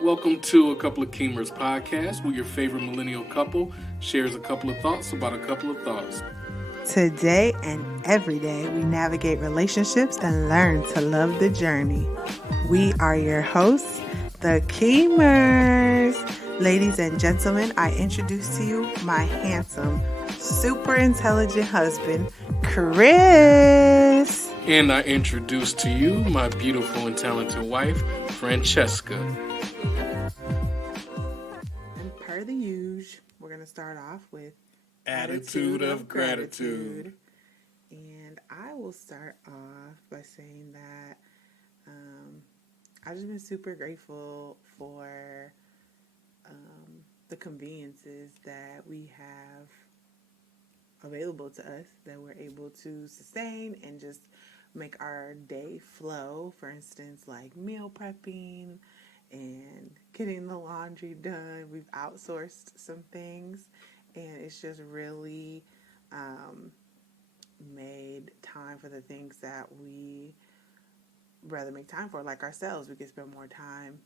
Welcome to a couple of Keemers podcast, where your favorite millennial couple shares a couple of thoughts about a couple of thoughts. Today and every day, we navigate relationships and learn to love the journey. We are your hosts, the Keemers. Ladies and gentlemen, I introduce to you my handsome, super intelligent husband, Chris. And I introduce to you my beautiful and talented wife, Francesca. And per the usual, we're going to start off with Attitude of gratitude. And I will start off by saying that I've just been super grateful for the conveniences that we have available to us, that we're able to sustain and just make our day flow. For instance, like meal prepping and getting the laundry done. We've outsourced some things, and it's just really made time for the things that we rather make time for, like ourselves. We can spend more time,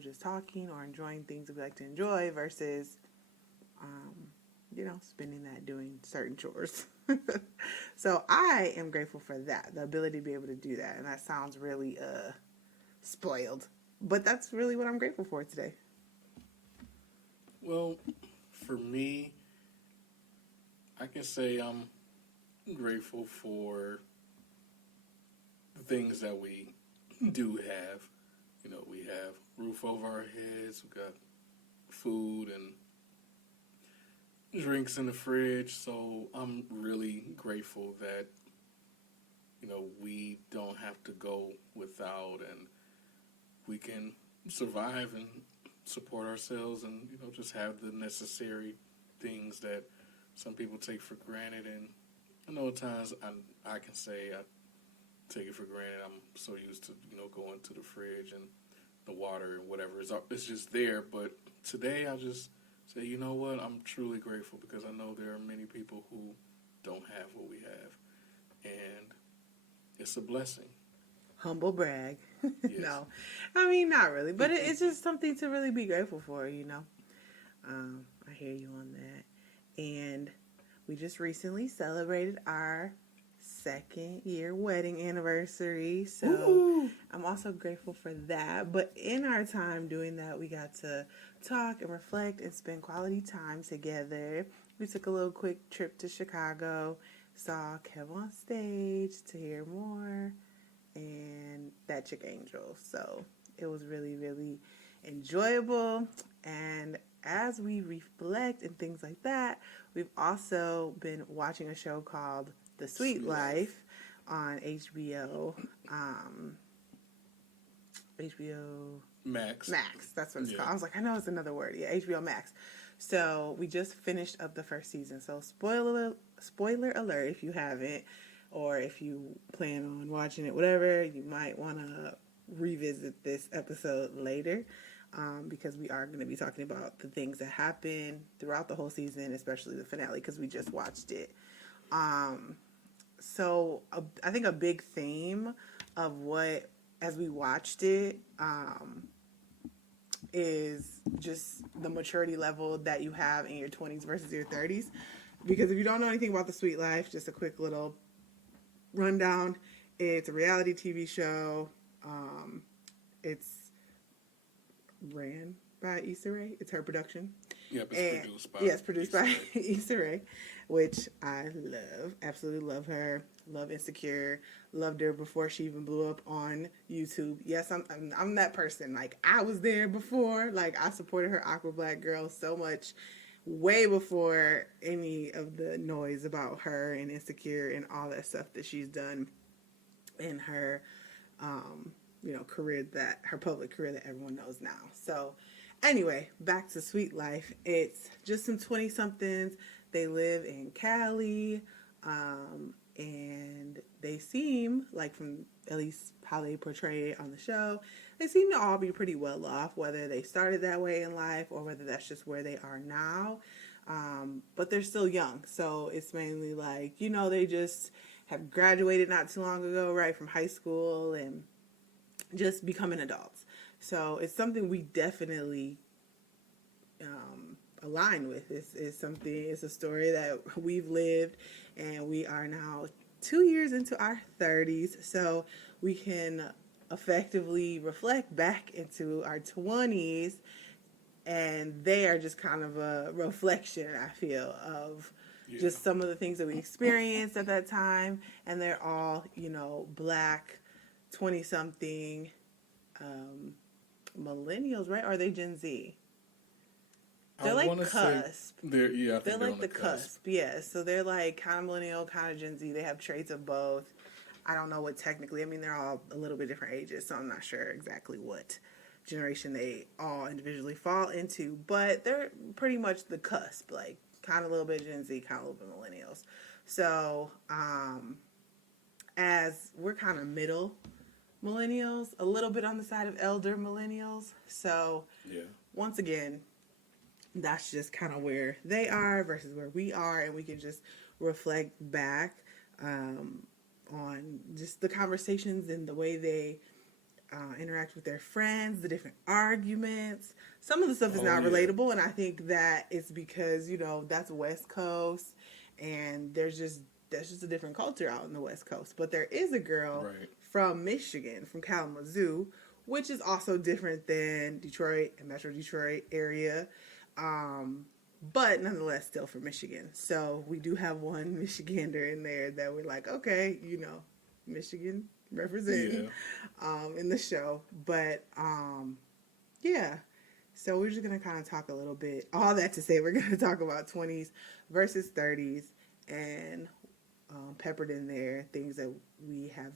just talking or enjoying things that we like to enjoy versus, spending that doing certain chores. So I am grateful for that, the ability to be able to do that. And that sounds really spoiled, but that's really what I'm grateful for today. Well, for me, I can say I'm grateful for the things that we do have. We have roof over our heads, we got food and drinks in the fridge. So I'm really grateful that, we don't have to go without, and we can survive and support ourselves and, just have the necessary things that some people take for granted. And I know at times I can say I take it for granted. I'm so used to, going to the fridge and the water and whatever. It's just there. But today I just say, you know what? I'm truly grateful because I know there are many people who don't have what we have. And it's a blessing. Humble brag. Yes. No, I mean, not really, but it's just something to really be grateful for, I hear you on that. And we just recently celebrated our 2nd year wedding anniversary. So Ooh. I'm also grateful for that. But in our time doing that, we got to talk and reflect and spend quality time together. We took a little quick trip to Chicago, saw Kev on stage, to hear more, and that chick Angel. So it was really, really enjoyable. And as we reflect and things like that, we've also been watching a show called The Sweet Life on HBO. HBO Max. That's what it's called. I was like, I know it's another word. Yeah, HBO Max. So we just finished up the first season. So spoiler alert if you haven't, or if you plan on watching it, whatever, you might want to revisit this episode later. Because we are going to be talking about the things that happen throughout the whole season, especially the finale, because we just watched it. So I think a big theme of as we watched it, is just the maturity level that you have in your 20s versus your 30s. Because if you don't know anything about The Sweet Life, just a quick little rundown. It's a reality TV show. It's ran by Issa Rae. It's her production. Yep, it's produced by Issa Rae, which I love. Absolutely love her. Love Insecure. Loved her before she even blew up on YouTube. Yes, I'm that person. Like, I was there before. Like, I supported her Awkward Black Girl so much, way before any of the noise about her and Insecure and all that stuff that she's done in her career, that her public career that everyone knows now. So anyway, back to Sweet Life. It's just some 20-somethings. They live in Cali, and they seem like, from at least how they portray it on the show, they seem to all be pretty well off, whether they started that way in life or whether that's just where they are now. But they're still young, so it's mainly like, they just have graduated not too long ago, right, from high school and just becoming adults. So it's something we definitely align with. It's a story that we've lived, and we are now 2 years into our 30s, so we can effectively reflect back into our 20s, and they are just kind of a reflection, I feel, of just some of the things that we experienced at that time, and they're all, Black 20-something millennials, right? Or are they Gen Z? They're like cusp. They're like the cusp. Yeah. So they're like kind of millennial, kind of Gen Z. They have traits of both. I don't know what technically. I mean, they're all a little bit different ages, so I'm not sure exactly what generation they all individually fall into. But they're pretty much the cusp, like kind of a little bit Gen Z, kind of a little bit millennials. So as we're kind of middle millennials, a little bit on the side of elder millennials. So once again, that's just kind of where they are versus where we are, and we can just reflect back on just the conversations and the way they interact with their friends, the different arguments. Some of the stuff is not relatable, and I think that it's because, that's West Coast, and there's just a different culture out in the West Coast. But there is a girl from Michigan, from Kalamazoo, which is also different than Detroit and Metro Detroit area. But nonetheless, still from Michigan. So we do have one Michigander in there that we're like, okay, Michigan representing in the show. But yeah. So we're just going to kind of talk a little bit. All that to say, we're going to talk about 20s versus 30s, and peppered in there things that we have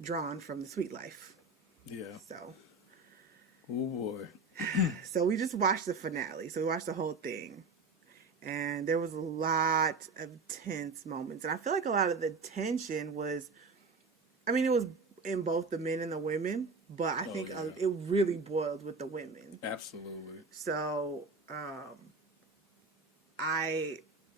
drawn from the Sweet Life. Yeah. So. Oh boy. So we just watched the finale. So we watched the whole thing. And there was a lot of tense moments. And I feel like a lot of the tension was, it was in both the men and the women. But I think it really boiled with the women. Absolutely. So,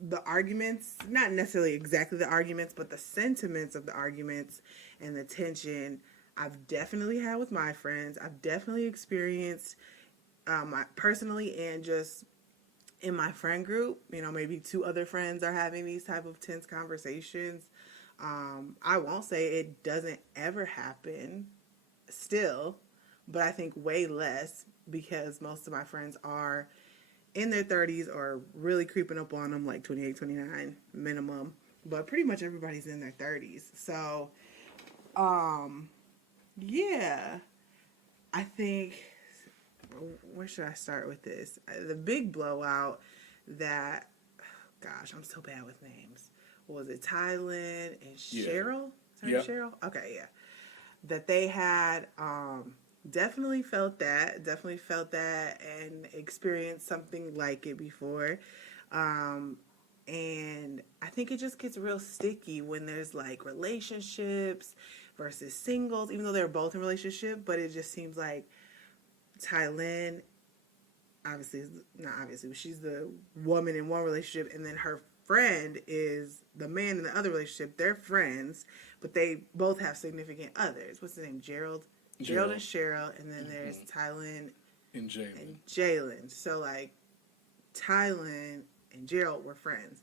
the arguments, not necessarily exactly the arguments, but the sentiments of the arguments and the tension, I've definitely had with my friends. I've definitely experienced personally, and just in my friend group. Maybe two other friends are having these type of tense conversations. I won't say it doesn't ever happen still, but I think way less, because most of my friends are in their 30s or really creeping up on them, like 28, 29 minimum. But pretty much everybody's in their 30s. So, yeah, I think, where should I start with this? The big blowout that, gosh, I'm so bad with names. What was it, Tylen and Cheryl? Cheryl? Okay, yeah. That they had, definitely felt that and experienced something like it before. And I think it just gets real sticky when there's like relationships versus singles, even though they're both in relationship, but it just seems like Tylen, she's the woman in one relationship, and then her friend is the man in the other relationship. They're friends, but they both have significant others. What's his name? Gerald and Cheryl, and then there's Tylen and Jalen. So like Tylen and Gerald were friends.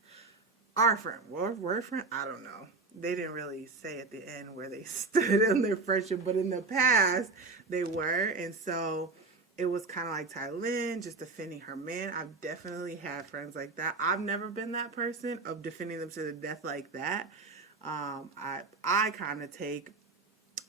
Our friend, were friends? I don't know. They didn't really say at the end where they stood in their friendship, but in the past they were, and so it was kind of like Tylen just defending her man. I've definitely had friends like that. I've never been that person of defending them to the death like that. I kind of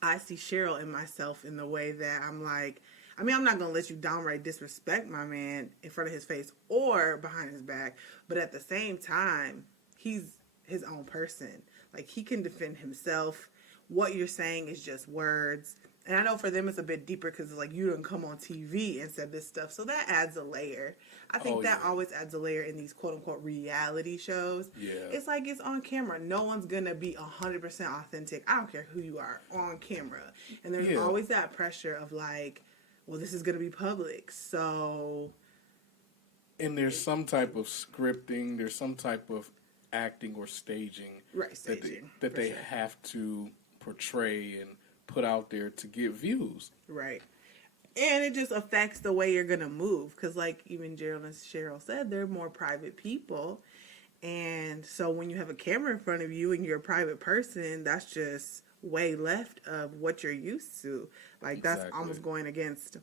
I see Cheryl in myself in the way that I'm like, I'm not going to let you downright disrespect my man in front of his face or behind his back. But at the same time, he's his own person. Like, he can defend himself. What you're saying is just words. And I know for them it's a bit deeper because it's like, you didn't come on TV and said this stuff. So that adds a layer. I think that always adds a layer in these quote-unquote reality shows. Yeah. It's like it's on camera. No one's going to be 100% authentic. I don't care who you are on camera. And there's always that pressure of like, well, this is going to be public. So... And there's some type of scripting. There's some type of acting or staging. Right, staging. That they have to portray and put out there to get views. Right. And it just affects the way you're going to move. Because, like even Gerald and Cheryl said, they're more private people. And so when you have a camera in front of you and you're a private person, that's just way left of what you're used to. Like, that's almost going against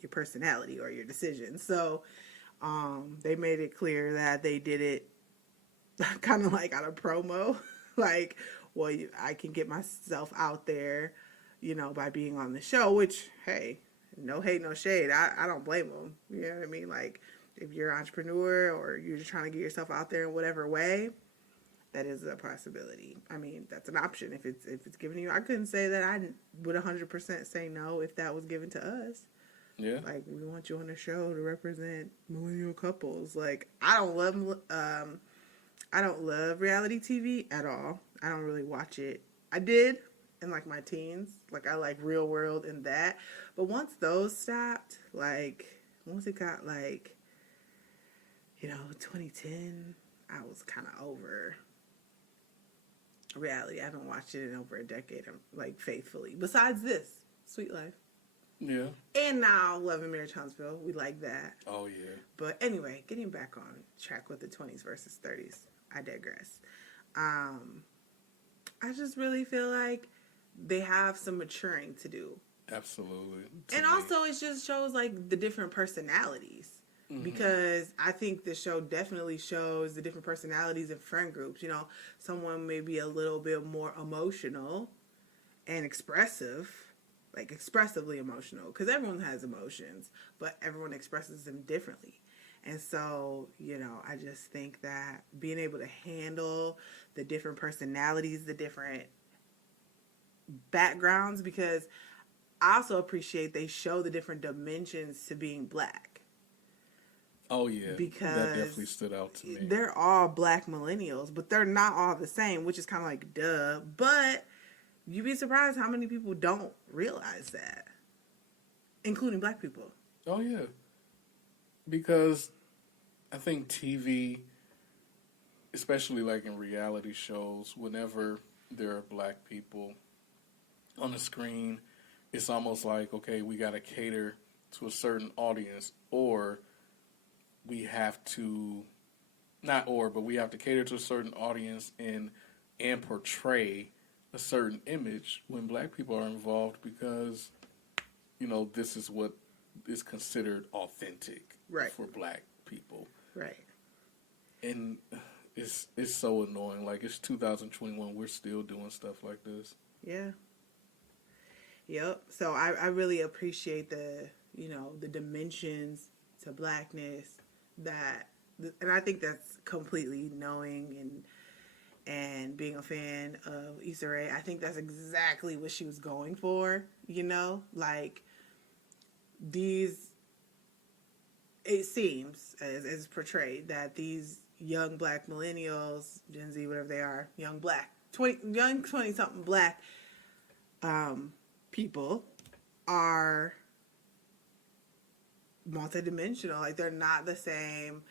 your personality or your decisions. So they made it clear that they did it kind of like on a promo. Like, well, I can get myself out there, by being on the show, which, hey, no hate, no shade. I don't blame them. You know what I mean? Like, if you're an entrepreneur or you're just trying to get yourself out there in whatever way, that is a possibility. I mean, that's an option. If it's given to you, I couldn't say that I would 100% say no if that was given to us. Yeah. Like, we want you on the show to represent millennial couples. Like, I don't love reality TV at all. I don't really watch it. I did in like my teens. Like, I like Real World and that. But once those stopped, like once it got like 2010, I was kind of over reality. I haven't watched it in over a decade, like, faithfully. Besides this, Sweet Life. Yeah. And now Love and Marriage Huntsville. We like that. Oh, yeah. But anyway, getting back on track with the 20s versus 30s. I digress. I just really feel like they have some maturing to do. Absolutely. And also, it just shows, like, the different personalities. Mm-hmm. Because I think the show definitely shows the different personalities in friend groups. Someone may be a little bit more emotional and expressive. Like, expressively emotional. Because everyone has emotions. But everyone expresses them differently. And so, I just think that being able to handle the different personalities, the different backgrounds, because I also appreciate they show the different dimensions to being black. Oh, yeah. Because that definitely stood out to me. They're all black millennials, but they're not all the same, which is kind of like, duh. But you'd be surprised how many people don't realize that, including black people. Oh, yeah. Because I think TV, especially like in reality shows, whenever there are black people on the screen, it's almost like, okay, we got to cater to a certain audience, or we have to, but we have to cater to a certain audience and portray a certain image when black people are involved because, this is what is considered authentic for black people. Right. And it's so annoying. Like, it's 2021. We're still doing stuff like this. Yeah. Yep. So I really appreciate the dimensions to blackness and I think that's completely knowing and being a fan of Issa Rae. I think that's exactly what she was going for, like it seems as portrayed that these young black millennials, Gen Z, whatever they are, young 20-something black people are multidimensional. Like, they're not the same,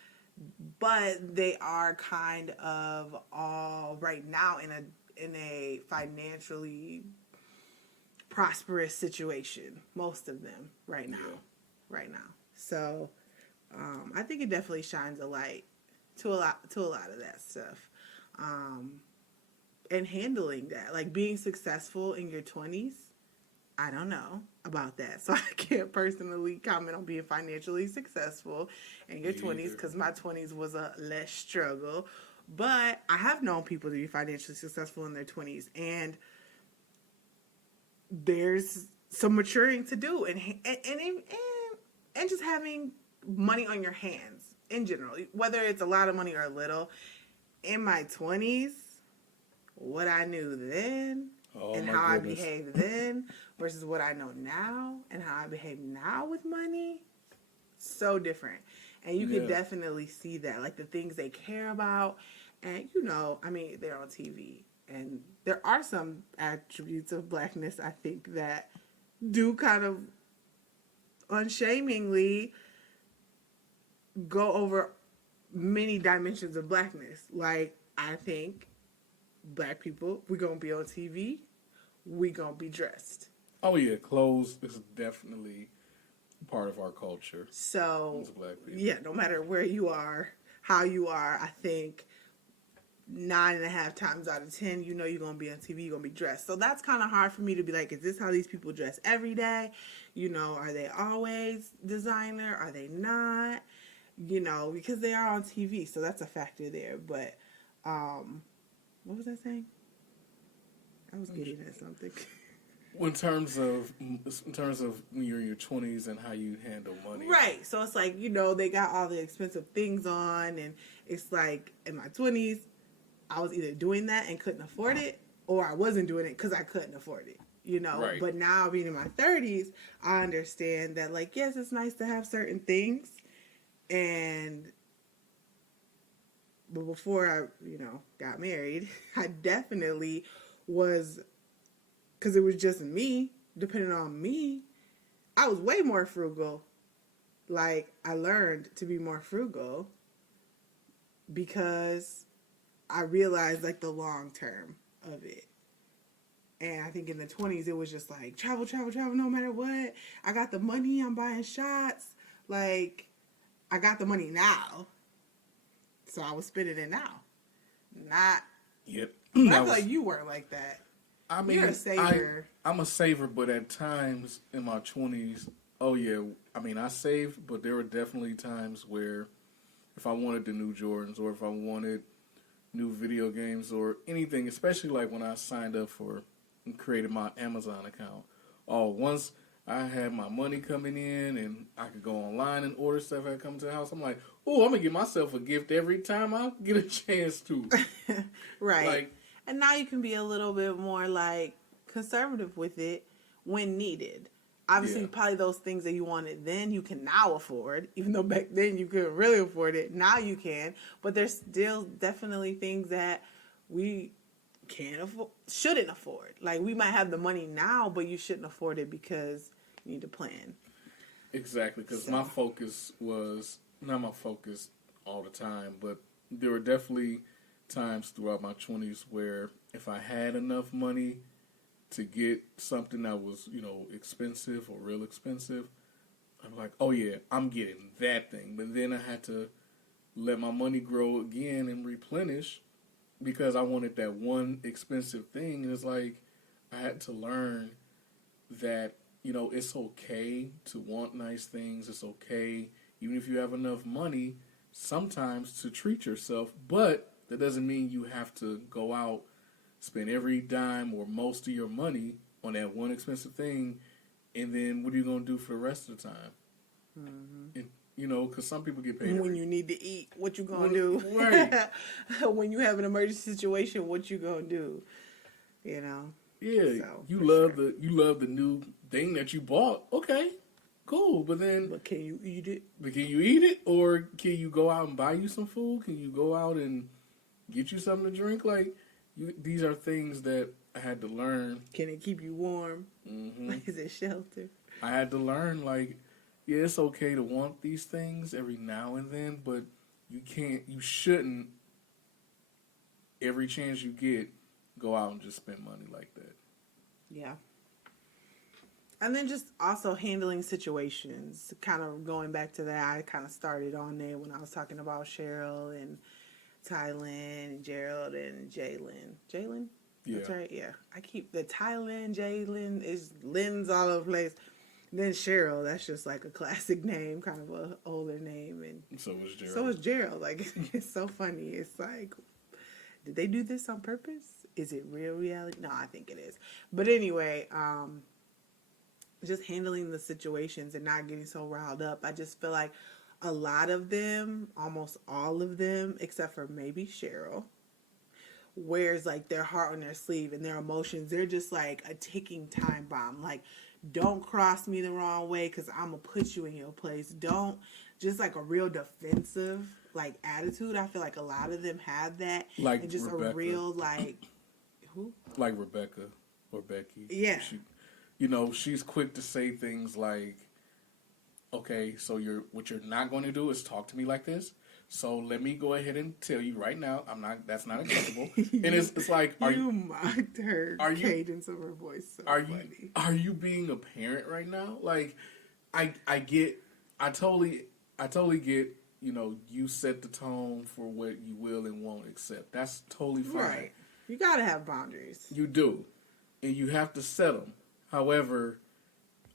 but they are kind of all right now in a financially prosperous situation. Most of them right now. So I think it definitely shines a light to a lot of that stuff. And handling that, like being successful in your 20s, I don't know about that. So I can't personally comment on being financially successful in your 20s because my 20s was a less struggle. But I have known people to be financially successful in their 20s, and there's some maturing to do, and just having money on your hands in general, whether it's a lot of money or a little. In my 20s, what I knew then and how I behaved then versus what I know now and how I behave now with money, so different. And you can definitely see that, like the things they care about. And, I mean, they're on TV. And there are some attributes of blackness, I think, that do kind of unshamingly go over many dimensions of blackness. Like, I think black people, we're going to be on TV. we gonna be dressed. Oh yeah, clothes is definitely part of our culture. So As black people. yeah, no matter where you are, how you are, I think 9.5 times out of 10, you know you're gonna be on TV, you're gonna be dressed. So that's kind of hard for me to be like, is this how these people dress every day? You know, are they always designer? Are they not? You know, because they are on TV, so that's a factor there. But what was I saying? I was getting at something. In terms of when you're in your 20s and how you handle money. Right. So it's like, you know, they got all the expensive things on, and it's like in my 20s, I was either doing that and couldn't afford it, or I wasn't doing it because I couldn't afford it, you know. Right. But now being in my 30s, I understand that, like, yes, it's nice to have certain things, but before I, you know, got married, I definitely was, because it was just me, depending on me, I was way more frugal. Like, I learned to be more frugal because I realized, like, the long term of it. And I think in the 20s, it was just like, travel, travel, travel, no matter what. I got the money, I'm buying shots. Like, I got the money now. So I was spending it now. Not. Yep. But I feel like you weren't like that. I mean, You're a saver. I'm a saver, but at times in my 20s, oh yeah, I mean, I saved, but there were definitely times where if I wanted the new Jordans or if I wanted new video games or anything, especially like when I signed up for and created my Amazon account. Oh, once I had my money coming in and I could go online and order stuff that come to the house, I'm like, oh, I'm going to get myself a gift every time I get a chance to. Right. Like, and now you can be a little bit more, like, conservative with it when needed. Obviously, Yeah. probably those things that you wanted then you can now afford, even though back then you couldn't really afford it. Now you can. But there's still definitely things that we can't afford, shouldn't afford. Like, we might have the money now, but you shouldn't afford it because you need to plan. exactly, because my focus was, not my focus all the time, but there were definitely times throughout my 20s where if I had enough money to get something that was, you know, expensive or real expensive, I'm like, oh yeah, I'm getting that thing. But then I had to let my money grow again and replenish because I wanted that one expensive thing. And it's like, I had to learn that, you know, it's okay to want nice things. It's okay, even if you have enough money, sometimes to treat yourself. But that doesn't mean you have to go out, spend every dime or most of your money on that one expensive thing, and then what are you going to do for the rest of the time? Mm-hmm. And, you know, because some people get paid. When you need to eat, what you going to do? Right. When you have an emergency situation, what you going to do? You know? Yeah, So, you love the new thing that you bought. Okay, cool. But can you eat it? But can you eat it, or can you go out and buy you some food? Can you go out and get you something to drink? Like, these are things that I had to learn. Can it keep you warm? Mm-hmm. Is it shelter? I had to learn, like, yeah, it's okay to want these things every now and then, but you shouldn't, every chance you get, go out and just spend money like that. Yeah. And then just also handling situations, kind of going back to that, I kind of started on there when I was talking about Cheryl and Tylen and Gerald and Jalen. Jalen? Yeah. That's right, yeah. I keep the Tylen, Jalen, is Lynn's all over the place. Then Cheryl, that's just like a classic name, kind of a older name. And so was Gerald. So is Gerald. Like, it's so funny. It's like, did they do this on purpose? Is it real reality? No, I think it is. But anyway, just handling the situations and not getting so riled up. I just feel like a lot of them, almost all of them, except for maybe Cheryl, wears like their heart on their sleeve and their emotions. They're just like a ticking time bomb. Like, don't cross me the wrong way because I'm going to put you in your place. Don't, just like a real defensive like attitude. I feel like a lot of them have that. Like, and just Rebecca. A real like, who? Like Rebecca or Becky. Yeah. You know, she's quick to say things like, okay, so what you're not going to do is talk to me like this. So let me go ahead and tell you right now, I'm not. That's not acceptable. And it's like, you mocked her are you, cadence of her voice. So funny. Are you being a parent right now? Like, I get, I totally get. You know, you set the tone for what you will and won't accept. That's totally fine. Right. You gotta have boundaries. You do, and you have to set them. However,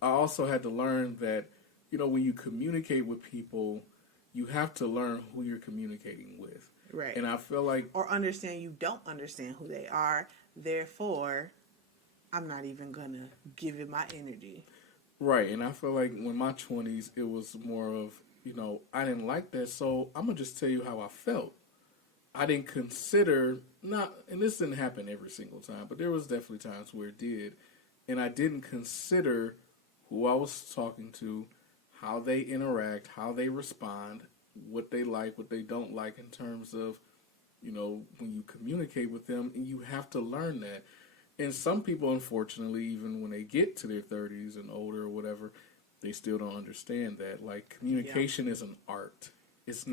I also had to learn that, you know, when you communicate with people, you have to learn who you're communicating with. Right. And I feel like... Or understand you don't understand who they are. Therefore, I'm not even going to give it my energy. Right. And I feel like when my 20s, it was more of, you know, I didn't like that. So I'm going to just tell you how I felt. I didn't consider, and this didn't happen every single time, but there was definitely times where it did. And I didn't consider who I was talking to, how they interact, how they respond, what they like, what they don't like in terms of, you know, when you communicate with them, and you have to learn that. And some people, unfortunately, even when they get to their 30s and older or whatever, they still don't understand that. Like, communication is an art. It's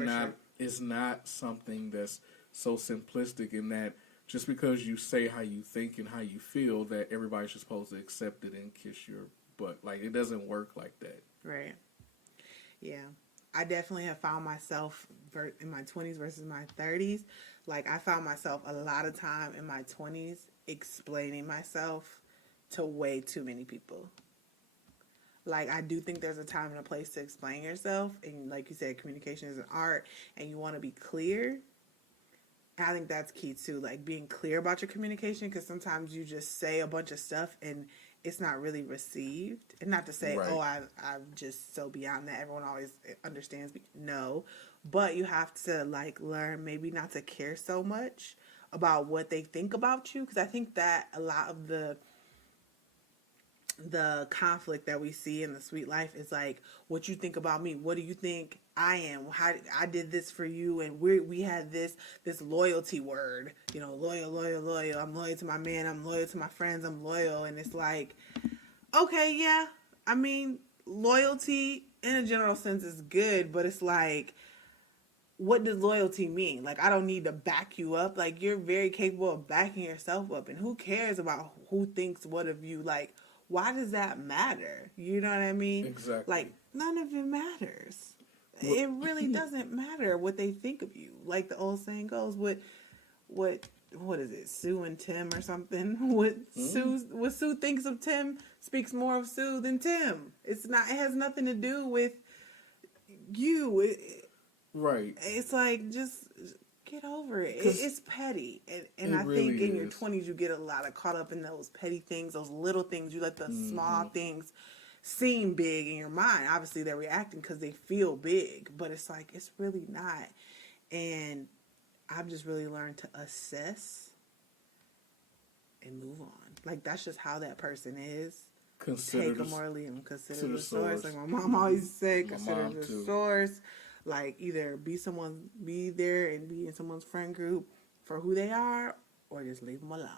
not something that's so simplistic in that just because you say how you think and how you feel that everybody's supposed to accept it and kiss your butt. Like, it doesn't work like that. Right. Yeah. I definitely have found myself in my 20s versus my 30s. Like, I found myself a lot of time in my 20s explaining myself to way too many people. Like, I do think there's a time and a place to explain yourself. And like you said, communication is an art and you want to be clear. And I think that's key too. Like, being clear about your communication, because sometimes you just say a bunch of stuff and it's not really received. And not to say, right. oh, I'm just so beyond that. Everyone always understands me. No. But you have to, like, learn maybe not to care so much about what they think about you. Because I think that a lot of the conflict that we see in the sweet life is like, what you think about me? What do you think I am? How I did this for you, and we had this loyalty word, you know, loyal. I'm loyal to my man. I'm loyal to my friends. I'm loyal, and it's like, okay, yeah. I mean, loyalty in a general sense is good, but it's like, what does loyalty mean? Like, I don't need to back you up. Like, you're very capable of backing yourself up, and who cares about who thinks what of you? Like, why does that matter? You know what I mean? Exactly. Like, none of it matters. It really doesn't matter what they think of you. Like the old saying goes, what is it, Sue and Tim or something? What Sue thinks of Tim speaks more of Sue than Tim. It has nothing to do with you. Right. It's like, just get over it. It's petty. And I really think in your is. 20s you get a lot of caught up in those petty things, those little things. You let the small things seem big in your mind. Obviously they're reacting because they feel big, but it's like, it's really not. And I've just really learned to assess and move on. Like, that's just how that person is. Take them or leave them. Consider the source. Like my mom always said, consider the source. Like, either be there and be in someone's friend group for who they are, or just leave them alone.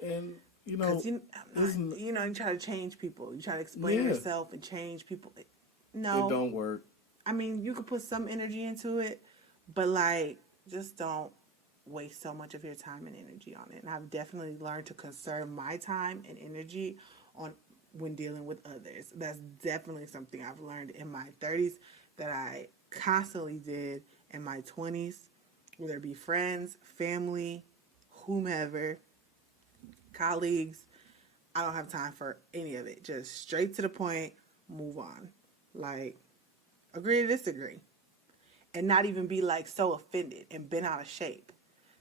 And, you know, you try to change people. You try to explain yourself and change people. No. It don't work. I mean, you could put some energy into it, but, like, just don't waste so much of your time and energy on it. And I've definitely learned to conserve my time and energy when dealing with others. That's definitely something I've learned in my 30s that I constantly did in my 20s, whether it be friends, family, whomever, colleagues. I don't have time for any of it. Just straight to the point, move on. Like, agree to disagree. And not even be, like, so offended and bent out of shape.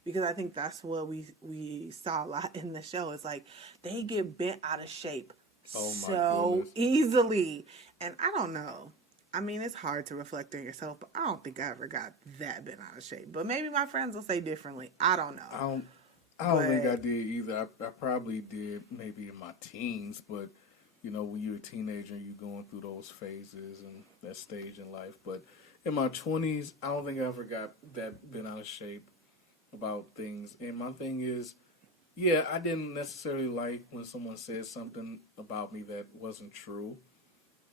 Because I think that's what we saw a lot in the show. It's like, they get bent out of shape so easily. And I don't know. I mean, it's hard to reflect on yourself, but I don't think I ever got that bent out of shape. But maybe my friends will say differently. I don't know. I don't think I did either. I probably did maybe in my teens, but, you know, when you're a teenager, you're going through those phases and that stage in life. But in my 20s, I don't think I ever got that bent out of shape about things. And my thing is, yeah, I didn't necessarily like when someone said something about me that wasn't true.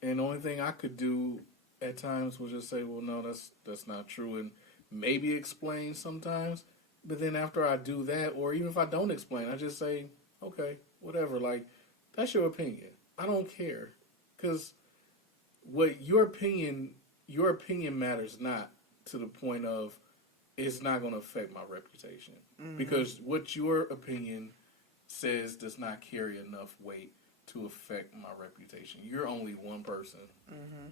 And the only thing I could do at times was just say, well, no, that's not true. And maybe explain sometimes. But then after I do that, or even if I don't explain, I just say, okay, whatever. Like, that's your opinion. I don't care. Because what your opinion matters not to the point of it's not going to affect my reputation. Mm-hmm. Because what your opinion says does not carry enough weight to affect my reputation. You're only one person. Mm-hmm.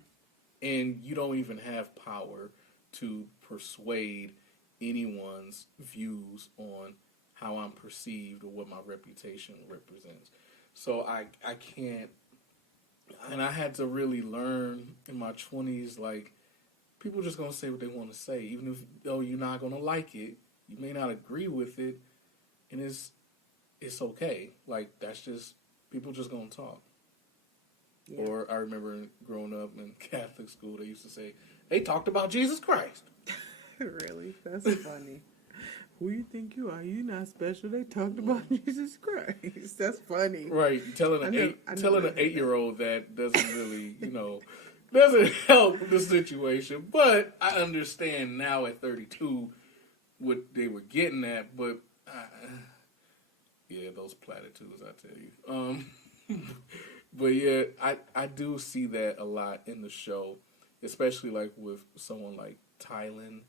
And you don't even have power to persuade anyone's views on how I'm perceived or what my reputation represents. So I can't, and I had to really learn in my 20s, like, people just going to say what they want to say, even if, though you're not going to like it, you may not agree with it, and it's okay. Like, that's just, people just going to talk. Yeah. Or I remember growing up in Catholic school, they used to say, they talked about Jesus Christ. Really? That's funny. Who you think you are? You not special. They talked about Jesus Christ. That's funny. Right. Telling an 8-year-old that doesn't really, doesn't help the situation. But I understand now at 32 what they were getting at. But, yeah, those platitudes, I tell you. But yeah, I do see that a lot in the show, especially like with someone like Tylen.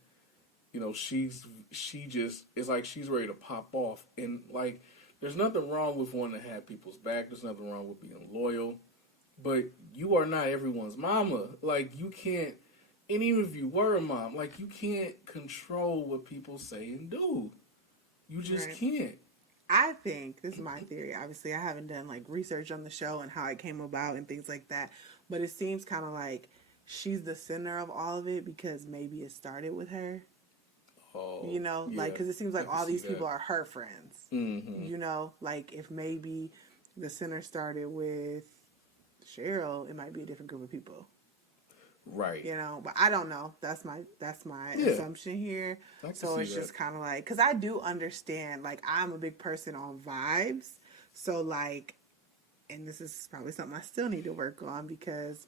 She just, it's like she's ready to pop off. And like, there's nothing wrong with wanting to have people's back. There's nothing wrong with being loyal. But you are not everyone's mama. Like, you can't, and even if you were a mom, like, you can't control what people say and do. You just can't. I think, this is my theory, obviously I haven't done like research on the show and how it came about and things like that, but it seems kind of like she's the center of all of it because maybe it started with her. Oh, like, because it seems like all these people are her friends. Mm-hmm. Like if maybe the center started with Cheryl, it might be a different group of people. Right. But I don't know. That's my assumption here. So it's just kind of like, because I do understand, like, I'm a big person on vibes. So, like, and this is probably something I still need to work on because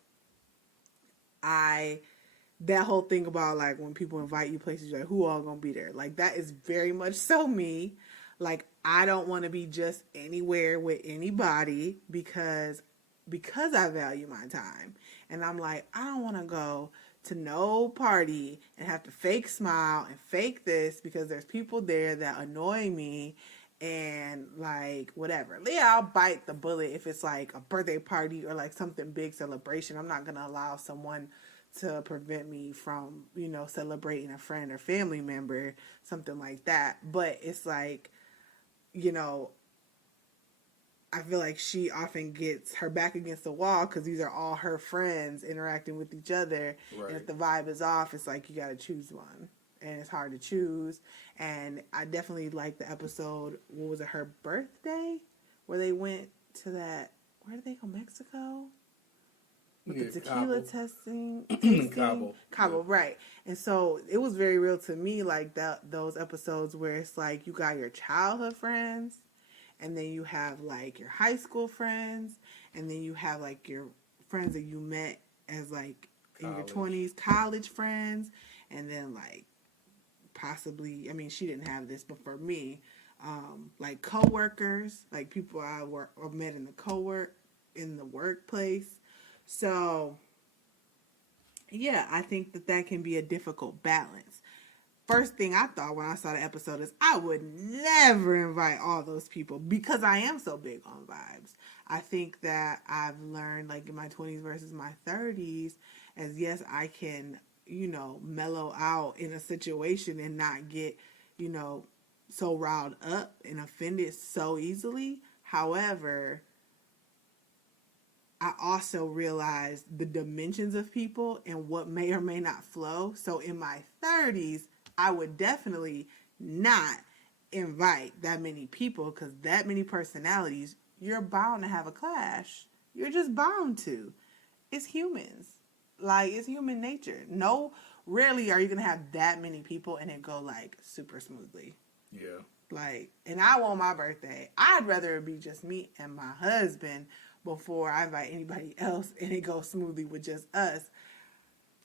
that whole thing about, like, when people invite you places, you're like, who all gonna be there? Like, that is very much so me. Like, I don't want to be just anywhere with anybody because I value my time. And I'm like, I don't want to go to no party and have to fake smile and fake this because there's people there that annoy me and like whatever. Yeah, I'll bite the bullet if it's like a birthday party or like something big celebration. I'm not going to allow someone to prevent me from, celebrating a friend or family member, something like that. But it's like, I feel like she often gets her back against the wall because these are all her friends interacting with each other. Right. And if the vibe is off, it's like you got to choose one. And it's hard to choose. And I definitely like the episode, what was it, her birthday? Where they went to that, where did they go, Mexico? With the tequila tasting. Cabo. Cabo, yeah. Right. And so it was very real to me, like those episodes where it's like you got your childhood friends, and then you have, like, your high school friends. And then you have, like, your friends that you met as, like, in your 20s, college friends. And then, like, possibly, I mean, she didn't have this, but for me, like, coworkers. Like, people I met in the workplace. So, yeah, I think that can be a difficult balance. First thing I thought when I saw the episode is I would never invite all those people because I am so big on vibes. I think that I've learned, like, in my 20s versus my 30s, as yes, I can, mellow out in a situation and not get, so riled up and offended so easily. However, I also realized the dimensions of people and what may or may not flow. So in my 30s, I would definitely not invite that many people because that many personalities, you're bound to have a clash. You're just bound to. It's humans. Like, it's human nature. No, rarely are you going to have that many people and it go, like, super smoothly. Yeah. Like, and I want my birthday. I'd rather it be just me and my husband before I invite anybody else and it goes smoothly with just us.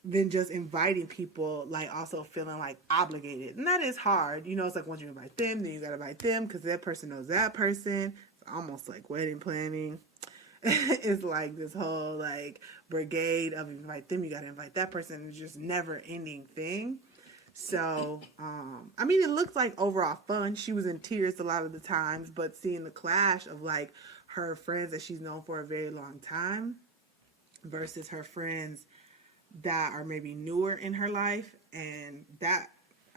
than just inviting people, like also feeling like obligated. And that is hard. You know, it's like once you invite them, then you got to invite them because that person knows that person. It's almost like wedding planning. It's like this whole like brigade of invite them, you got to invite that person. It's just never ending thing. So, I mean, it looked like overall fun. She was in tears a lot of the times, but seeing the clash of like her friends that she's known for a very long time versus her friends that are maybe newer in her life, and that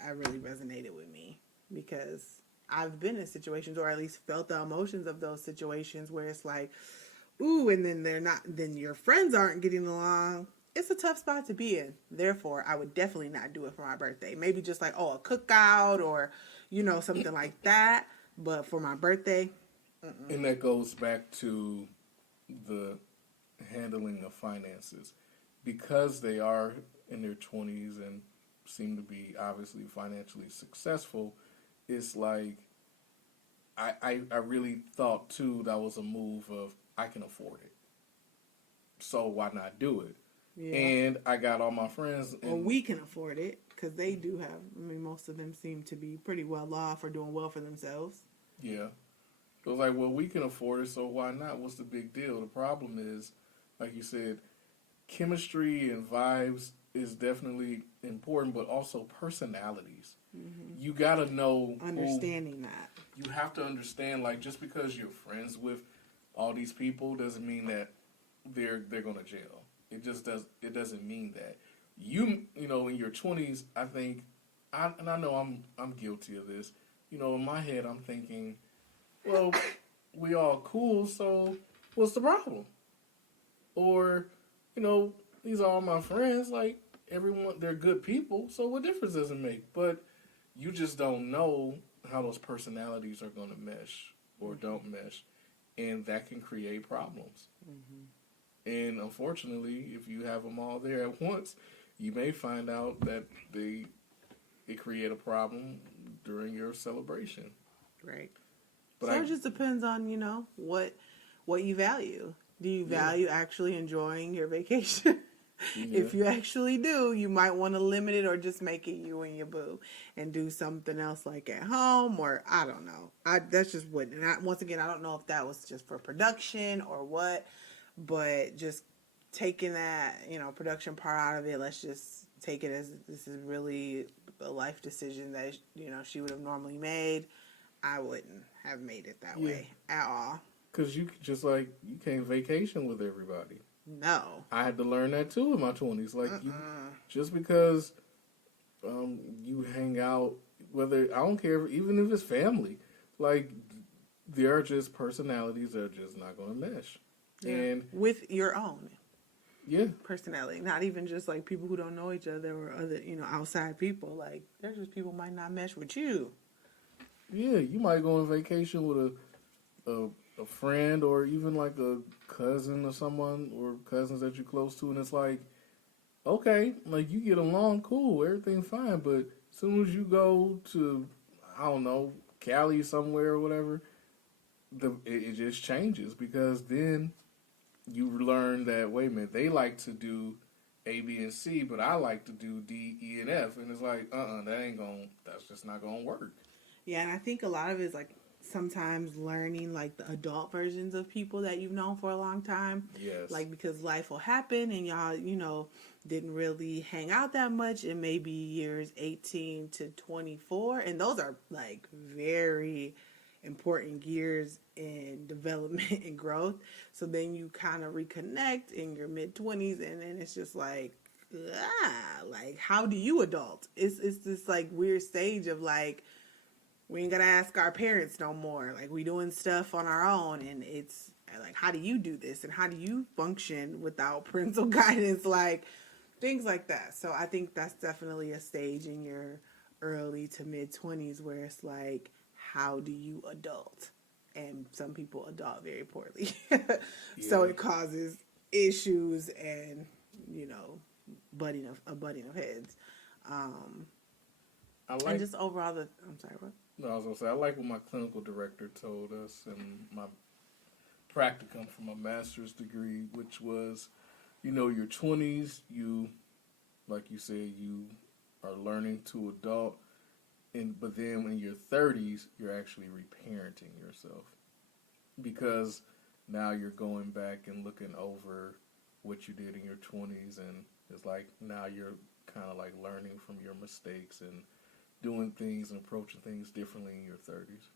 I really resonated with me because I've been in situations, or at least felt the emotions of those situations where it's like, ooh, and then they're not, then your friends aren't getting along. It's a tough spot to be in. Therefore, I would definitely not do it for my birthday. Maybe just like, oh, a cookout or, you know, something like that. But for my birthday, And that goes back to the handling of finances. Because they are in their 20s and seem to be obviously financially successful, it's like, I really thought, too, that was a move of, I can afford it. So why not do it? yeah. And I got all my friends. And Well, we can afford it because they do have, I mean, most of them seem to be pretty well off or doing well for themselves. Yeah. It was like, well, we can afford it, so why not? What's the big deal? The problem is, like you said, chemistry and vibes is definitely important, but also personalities. Mm-hmm. You got to know. Understanding that. You have to understand, like, just because you're friends with all these people doesn't mean that they're going to jail. It just does. It doesn't mean that. You know, in your 20s, I think, and I know I'm guilty of this. You know, in my head, I'm thinking, well, we all cool, so what's the problem? Or, you know, these are all my friends. Like, everyone, they're good people, so what difference does it make? But you just don't know how those personalities are going to mesh or don't mesh, and that can create problems. Mm-hmm. And unfortunately, if you have them all there at once, you may find out that it create a problem during your celebration. Right. But so it just depends on, you know, what you value. Do you value actually enjoying your vacation? Yeah. If you actually do, you might want to limit it or just make it you and your boo and do something else like at home, or I don't know. That's just what, and once again, I don't know if that was just for production or what, but just taking that, you know, production part out of it, let's just take it as this is really a life decision that, you know, she would have normally made. I wouldn't have made it that way at all. Because you can't vacation with everybody. No. I had to learn that too in my 20s. Like, just because you hang out, whether, I don't care, even if it's family, like, there are just personalities that are just not going to mesh. Yeah. And with your own personality, not even just like people who don't know each other or other, you know, outside people. Like, there's just people might not mesh with you. Yeah, you might go on vacation with a friend or even like a cousin or someone or cousins that you're close to, and it's like, okay, like, you get along, cool, everything fine, but as soon as you go to, I don't know, Cali somewhere or whatever, it just changes, because then you learn that, wait a minute, they like to do A, B, and C, but I like to do D, E, and F, and it's like, that's just not gonna work. Yeah, and I think a lot of it is like sometimes learning like the adult versions of people that you've known for a long time. Yes. Like, because life will happen and y'all, you know, didn't really hang out that much in maybe years 18 to 24. And those are like very important years in development and growth. So then you kind of reconnect in your mid 20s, and then it's just like, like, how do you adult? It's this like weird stage of like, we ain't gotta ask our parents no more. Like, we doing stuff on our own, and it's like, how do you do this, and how do you function without parental guidance? Like, things like that. So I think that's definitely a stage in your early to mid 20s where it's like, how do you adult? And some people adult very poorly. So it causes issues and, you know, butting of heads. And just overall, I'm sorry, what? No, I was going to say, I like what my clinical director told us in my practicum for my master's degree, which was, you know, your 20s, you like you said, you are learning to adult, but then in your 30s, you're actually reparenting yourself because now you're going back and looking over what you did in your 20s, and it's like now you're kind of like learning from your mistakes and doing things and approaching things differently in your 30s.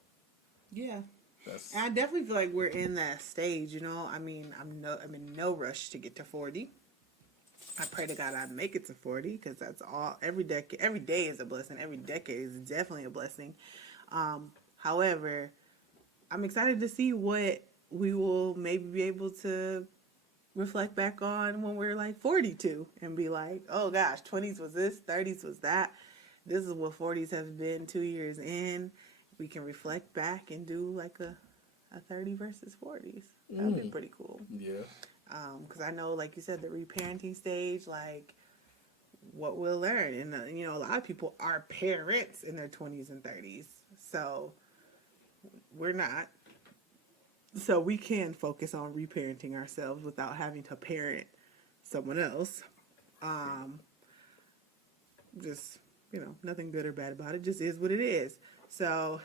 Yeah. That's And I definitely feel like we're in that stage, I mean, I'm in no rush to get to 40. I pray to God I make it to 40 because that's all. Every day is a blessing. Every decade is definitely a blessing. However, I'm excited to see what we will maybe be able to reflect back on when we're like 42 and be like, oh gosh, 20s was this, 30s was that. This is what 40s have been 2 years in. We can reflect back and do like a 30 versus 40s. That would be pretty cool. Yeah. Because I know, like you said, the reparenting stage, like what we'll learn. And, a lot of people are parents in their 20s and 30s. So we're not. So we can focus on reparenting ourselves without having to parent someone else. Just, nothing good or bad about it. Just is what it is. So,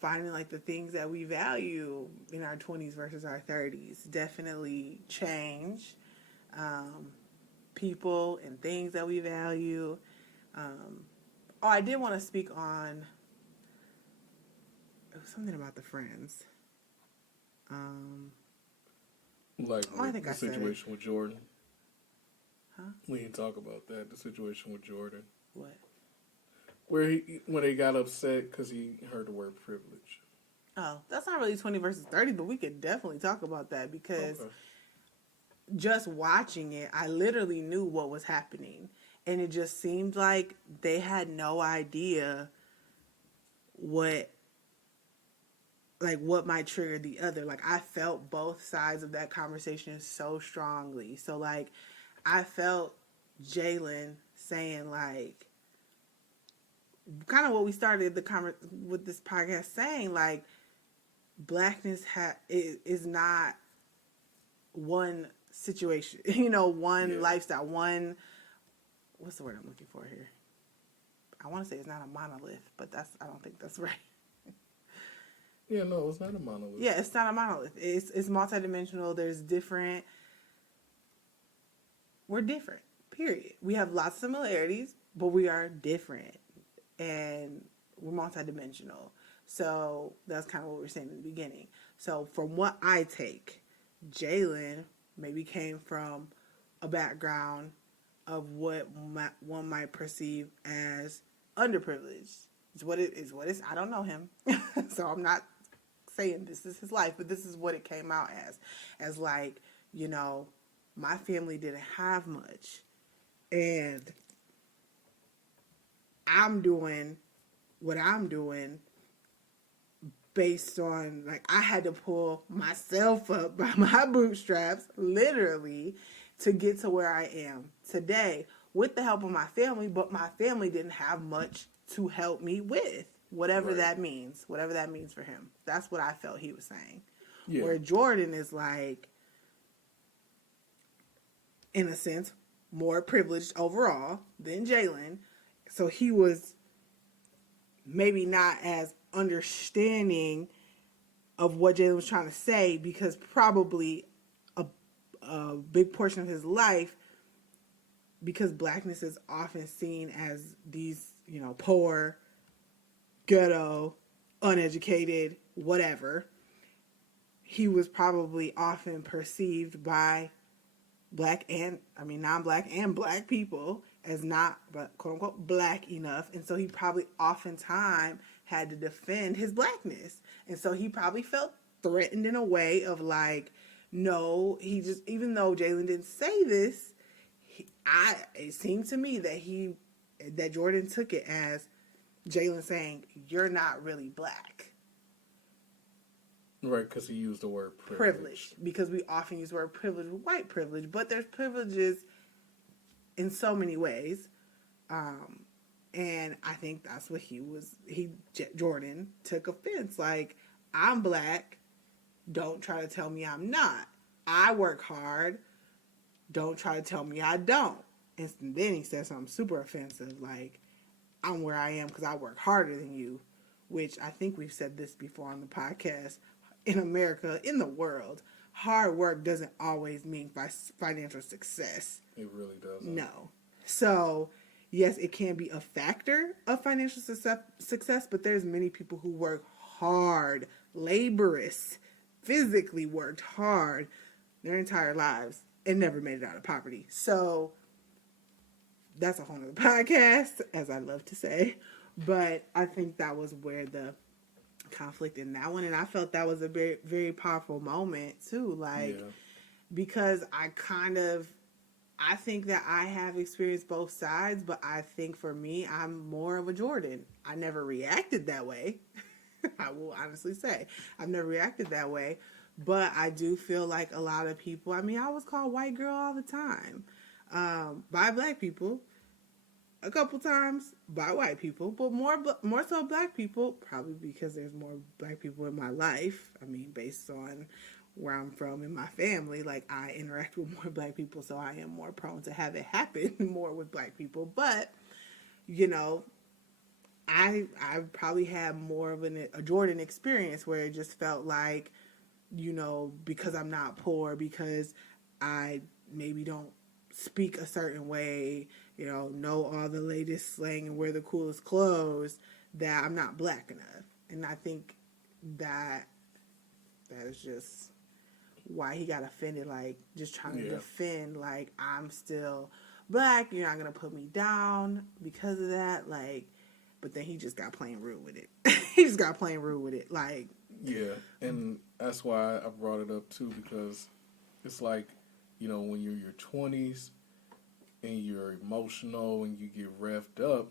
finding like the things that we value in our 20s versus our 30s definitely change. People and things that we value. I did want to speak on something about the friends. I think the I said situation with Jordan. Huh? We didn't talk about that. The situation with Jordan. What? When they got upset because he heard the word privilege. Oh, that's not really 20 versus 30, but we could definitely talk about that because just watching it, I literally knew what was happening. And it just seemed like they had no idea what might trigger the other. Like, I felt both sides of that conversation so strongly. So, like, I felt Jalen saying, like, kind of what we started with this podcast saying, like, blackness is not one situation, one lifestyle, one, what's the word I'm looking for here? I want to say it's not a monolith, but I don't think that's right. Yeah, no, it's not a monolith. Yeah, it's not a monolith. It's multidimensional. We're different, period. We have lots of similarities, but we are different. And we're multidimensional. So that's kind of what we were saying in the beginning. So from what I take, Jalen maybe came from a background of what one might perceive as underprivileged. It's what it is. I don't know him, so I'm not saying this is his life, but this is what it came out as like, my family didn't have much, and I'm doing what I'm doing based on, like, I had to pull myself up by my bootstraps, literally, to get to where I am today with the help of my family, but my family didn't have much to help me with, whatever that means for him. That's what I felt he was saying. Yeah. Where Jordan is like, in a sense, more privileged overall than Jalen. So he was maybe not as understanding of what Jalen was trying to say, because probably a big portion of his life, because blackness is often seen as these, poor, ghetto, uneducated, whatever, he was probably often perceived by non-black and black people as not, quote unquote, black enough. And so he probably oftentimes had to defend his blackness. And so he probably felt threatened in a way of like, no, even though Jalen didn't say this, it seemed to me that Jordan took it as Jalen saying, you're not really black. Right, because he used the word privilege. Because we often use the word privilege with white privilege, but there's privileges in so many ways. And I think that's what Jordan took offense. Like, I'm black. Don't try to tell me I'm not. I work hard. Don't try to tell me I don't. And then he said something super offensive, like, I'm where I am because I work harder than you, which I think we've said this before on the podcast. In America, in the world, hard work doesn't always mean financial success. It really doesn't. No. So, yes, it can be a factor of financial success, but there's many people who work hard, laborious, physically worked hard their entire lives and never made it out of poverty. So, that's a whole nother podcast, as I love to say. But I think that was where the conflict in that one, and I felt that was a very, very powerful moment too. Like, because I think that I have experienced both sides, but I think for me, I'm more of a Jordan. I never reacted that way. I will honestly say I've never reacted that way, but I do feel like a lot of people, I mean, I was called white girl all the time. By black people, a couple times by white people, but more so black people, probably because there's more black people in my life. I mean, based on where I'm from in my family, like, I interact with more black people, so I am more prone to have it happen more with black people. But, you know, I probably had more of a Jordan experience where it just felt like, you know, because I'm not poor, because I maybe don't speak a certain way, you know all the latest slang and wear the coolest clothes, that I'm not black enough. And I think that is just why he got offended, like, just trying to defend, like, I'm still black, you're not going to put me down because of that, like, but then he just got plain rude with it. He just got plain rude with it, like. Yeah, and that's why I brought it up, too, because it's like, you know, when you're in your 20s and you're emotional and you get revved up,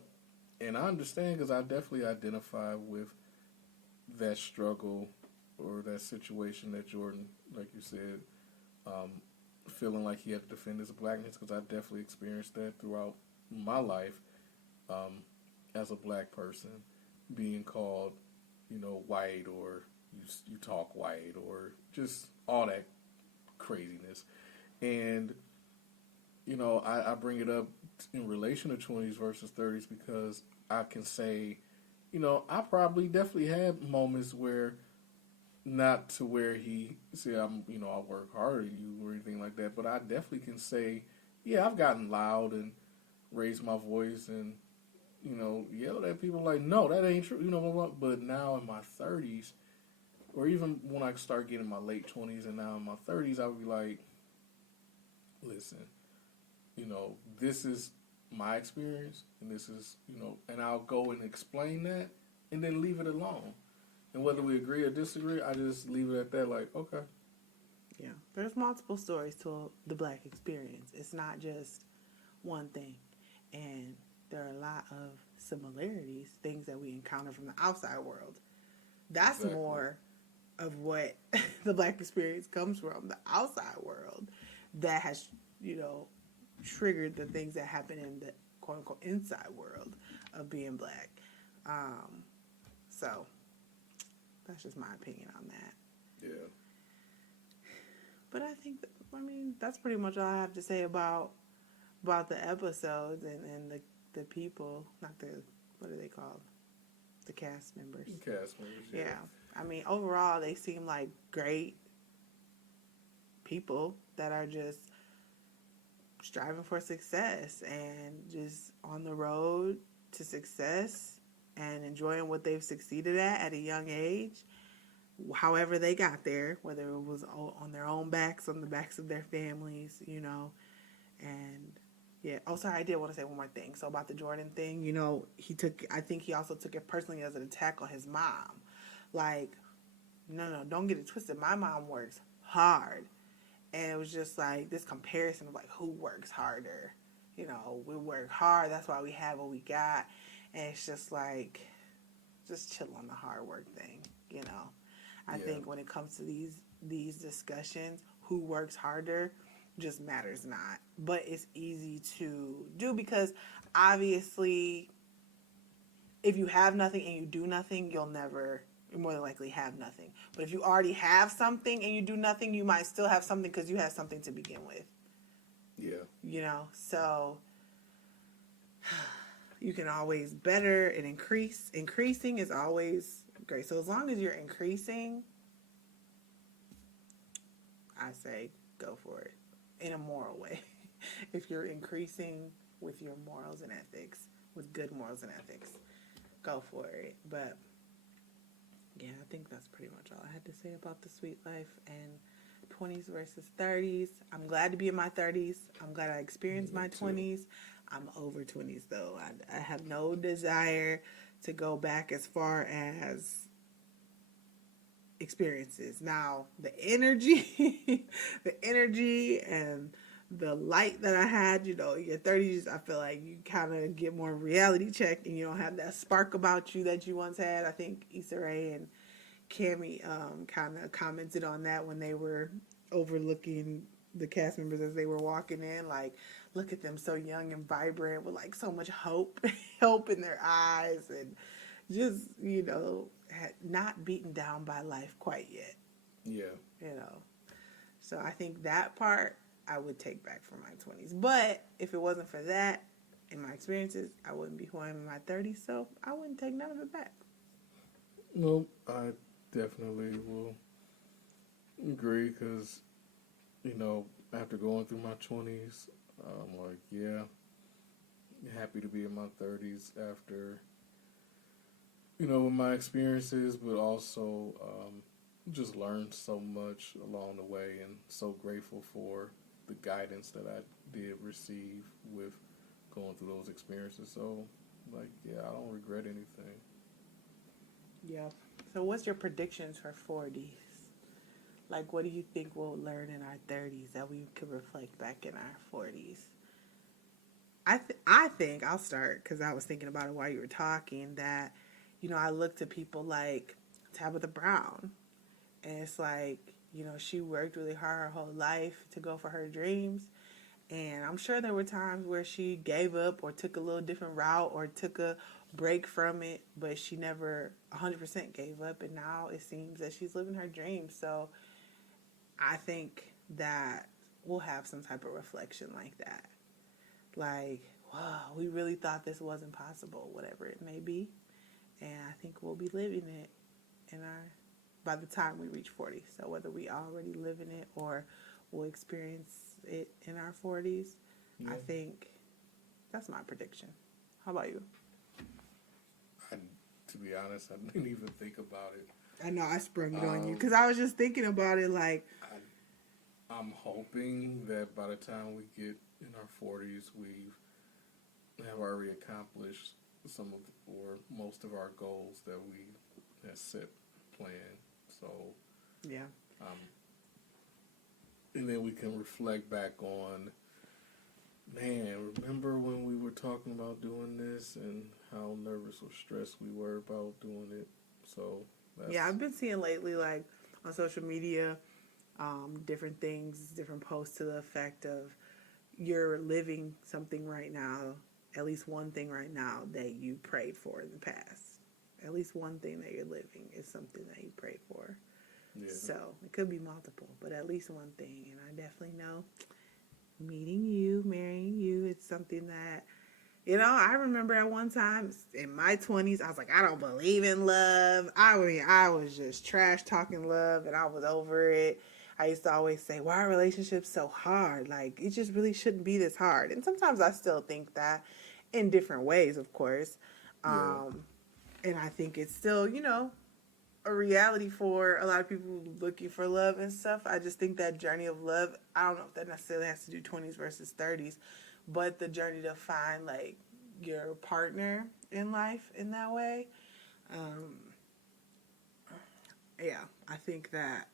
and I understand because I definitely identify with that struggle or that situation that Jordan, like you said, feeling like he had to defend his blackness, because I definitely experienced that throughout my life as a black person, being called, you know, white, or you talk white, or just all that craziness. And, you know, I bring it up in relation to 20s versus 30s because I can say, you know, I probably definitely had moments where, not to where he said, I work harder than you or anything like that, but I definitely can say, yeah, I've gotten loud and raised my voice and, you know, yelled at people like, no, that ain't true, you know, but now in my 30s, or even when I start getting my late 20s and now in my 30s, I would be like, listen, you know, this is my experience, and this is, you know, and I'll go and explain that, and then leave it alone. And whether we agree or disagree, I just leave it at that, like, okay. Yeah, there's multiple stories to the black experience. It's not just one thing. And there are a lot of similarities, things that we encounter from the outside world. That's exactly. More of what the black experience comes from, the outside world, that has, you know, triggered the things that happen in the quote-unquote inside world of being black. So that's just my opinion on that. Yeah. But I think, that's pretty much all I have to say about the episodes and the people, not the, what are they called? The cast members. Cast members, yeah. I mean, overall, they seem like great people that are just striving for success and just on the road to success and enjoying what they've succeeded at a young age, however they got there, whether it was on their own backs, on the backs of their families, you know. And yeah. Oh, sorry, I did want to say one more thing. So about the Jordan thing, you know, I think he also took it personally as an attack on his mom. Like, no, don't get it twisted. My mom works hard. And it was just like this comparison of like who works harder. You know, we work hard. That's why we have what we got. And it's just like, just chill on the hard work thing, you know. I think when it comes to these discussions, who works harder just matters not. But it's easy to do because obviously if you have nothing and you do nothing, you're more than likely have nothing. But if you already have something and you do nothing, you might still have something because you had something to begin with. Yeah. You know, so you can always better and increase. Increasing is always great. So as long as you're increasing, I say go for it in a moral way. If you're increasing with your morals and ethics, with good morals and ethics, go for it. But yeah, I think that's pretty much all I had to say about the sweet life and 20s versus 30s. I'm glad to be in my 30s. I'm glad I experienced my 20s. I'm over 20s though. I have no desire to go back as far as experiences. Now, the energy, the energy and the light that I had, you know, in your 30s, I feel like you kind of get more reality check and you don't have that spark about you that you once had. I think Issa Rae and Cammy kind of commented on that when they were overlooking the cast members as they were walking in. Like, look at them, so young and vibrant with like so much hope, hope in their eyes, and just, you know, not beaten down by life quite yet. Yeah. You know, so I think that part I would take back from my 20s. But if it wasn't for that and my experiences, I wouldn't be who I am in my 30s. So I wouldn't take none of it back. Nope, I definitely will agree because, you know, after going through my 20s, I'm like, yeah, happy to be in my 30s after, you know, with my experiences, but also just learned so much along the way and so grateful for the guidance that I did receive with going through those experiences. So, like, yeah, I don't regret anything. Yeah. So what's your predictions for 40s? Like, what do you think we'll learn in our 30s that we could reflect back in our 40s? I think I'll start because I was thinking about it while you were talking that, you know, I looked at people like Tabitha Brown, and it's like, you know, she worked really hard her whole life to go for her dreams. And I'm sure there were times where she gave up or took a little different route or took a break from it, but she never 100% gave up. And now it seems that she's living her dreams. So I think that we'll have some type of reflection like that. Like, wow, we really thought this wasn't possible, whatever it may be. And I think we'll be living it in our by the time we reach 40. So whether we already live in it or we'll experience it in our 40s, yeah. I think that's my prediction. How about you? To be honest, I didn't even think about it. I know I sprung it on you because I was just thinking about it. Like, I'm hoping that by the time we get in our 40s, we have already accomplished some of or most of our goals that we have set planned. So, yeah. And then we can reflect back on, man, remember when we were talking about doing this and how nervous or stressed we were about doing it? So, yeah, I've been seeing lately, like, on social media, different things, different posts to the effect of you're living something right now, at least one thing right now that you prayed for in the past. At least one thing that you're living is something that you prayed for. Yeah. So it could be multiple, but at least one thing. And I definitely know meeting you, marrying you, it's something that, you know, I remember at one time in my 20s, I was like, I don't believe in love. I mean, I was just trash talking love and I was over it. I used to always say, why are relationships so hard? Like, it just really shouldn't be this hard. And sometimes I still think that in different ways, of course. Yeah. And I think it's still, you know, a reality for a lot of people looking for love and stuff. I just think that journey of love, I don't know if that necessarily has to do 20s versus 30s, but the journey to find, like, your partner in life in that way. Yeah, I think that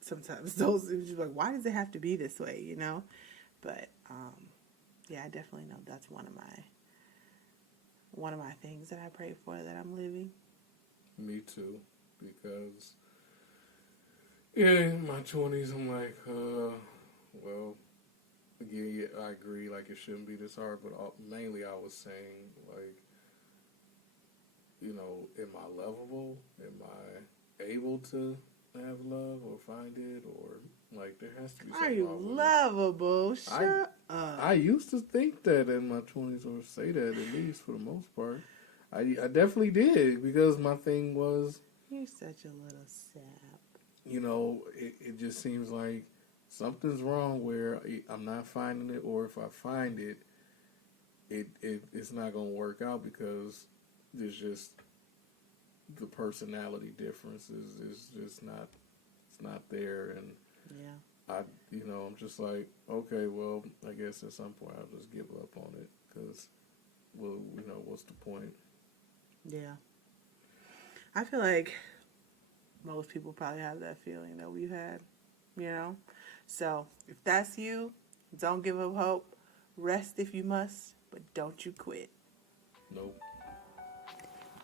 sometimes those, it's just like, why does it have to be this way, you know? But, yeah, I definitely know that's one of my things that I pray for that I'm living. Me too, because in my 20s, I'm like, well, again, yeah, I agree, like, it shouldn't be this hard, but mainly I was saying, like, you know, am I lovable? Am I able to have love or find it? Or Like, there has to be Are something you wrong with lovable? Shut up. I used to think that in my 20s, or say that at least for the most part. I definitely did, because my thing was, You're such a little sap. it just seems like something's wrong where I'm not finding it, or if I find it, it's not going to work out, because there's just the personality difference is just not, it's not there. And Yeah. I'm just like, okay, well, I guess at some point I'll just give up on it, because, well, what's the point? Yeah. I feel like most people probably have that feeling that we've had, So if that's you, don't give up hope. Rest if you must, but don't you quit. Nope.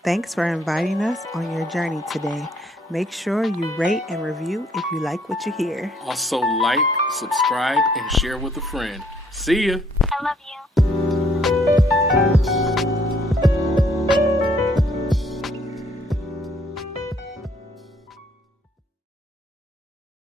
Thanks for inviting us on your journey today. Make sure you rate and review if you like what you hear. Also, like, subscribe, and share with a friend. See ya. I love you.